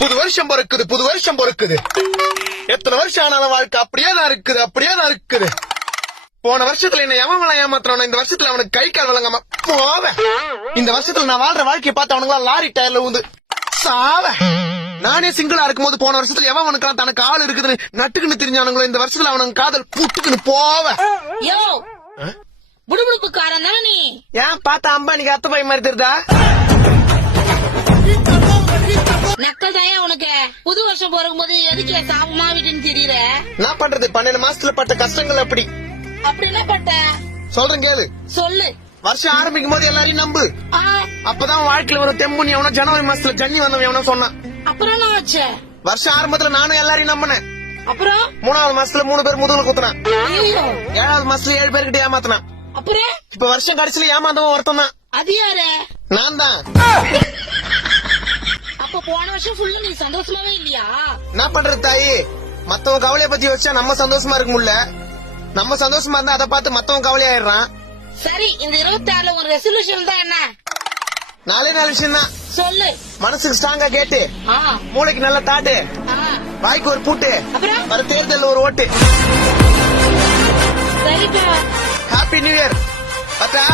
புது வருஷம் பொறுக்குது. எத்தனை வருஷம் ஆனாலும் வாழ்க்கை அப்படியே தான் இருக்குது. போன வருஷத்துல என்ன எவன் ஏமாத்துறான், இந்த வருஷத்துல அவனுக்கு கை கால் வழங்காம போவேன். இந்த வருஷத்துல நான் வாழ்ற வாழ்க்கையை பார்த்து அவனுங்களா லாரி டயர்ல ஊந்து சாவ. நானே சிங்கிளா இருக்கும் போது போன வருஷத்துல எவன் அவனுக்கு தனக்கு ஆள் இருக்குதுன்னு நட்டுக்குன்னு தெரிஞ்சானுங்களோ, இந்த வருஷத்துல அவனுக்கு காதல் புட்டுக்குன்னு போவேன். புடுபுடுப்புக்காரன் தானே நீ? ஏன் பார்த்தா அம்பானிக்கு அத்த பை மாதிரி தெரியுதா? நக்கல் தாயா உனக்கு. புது வருஷம் பிறக்கும் போது எதுக்கு சாபமா வீட்டுன்னு தெரியல. நான் பண்றது 12 மாசத்துல பட்ட கஷ்டங்கள் அப்படி என்ன பட்ட சொல்றேன் கேளு. சொல்லு. வருஷம் ஆரம்பிக்கும் போது எல்லாரையும் நம்பு, அப்பதான் வாழ்க்கையில ஒரு தெம்புன்னு எவனோ ஜனவரி மாசத்துல ஜன்னி வந்தவன் எவனோ சொன்னான். அப்புறம் என்ன ஆச்சு? வருஷம் ஆரம்பத்துல நானும் எல்லாரையும் நம்பினேன். அப்புறம் 3வது மாசத்துல 3 பேர் முதுகுல குத்துனான். 7வது மாசத்துல 7 பேர்கிட்ட ஏமாத்தினான். அப்புறம் இப்ப வருஷம் கடைசியில ஏமாந்தவன் ஒருத்தன் தான். அது யாரு? நான் தான். அப்ப போன வருஷம் ஃபுல்லா நீ சந்தோஷமாவே இல்லையா? என்ன பண்றது தாயி, மத்தவங்க கவலைய பத்தி வச்சா நம்ம சந்தோஷமா இருக்க முடியல. நம்ம சந்தோஷமா இருந்தா அதை பார்த்து மத்தவங்க கவலையாயிடுறான். சரி, இந்த 26ல ஒரு ரெசல்யூஷன் தான் என்ன? 4 விஷயம் தான். சொல்லு. மனசுக்கு ஸ்ட்ராங்கா கேட்டு, மூளைக்கு நல்ல தாட்டு, வாய்க்கு ஒரு பூட்டு, வர தேர்தல் ஒரு ஓட்டு. சரிப்பா. Happy new year. பத்தா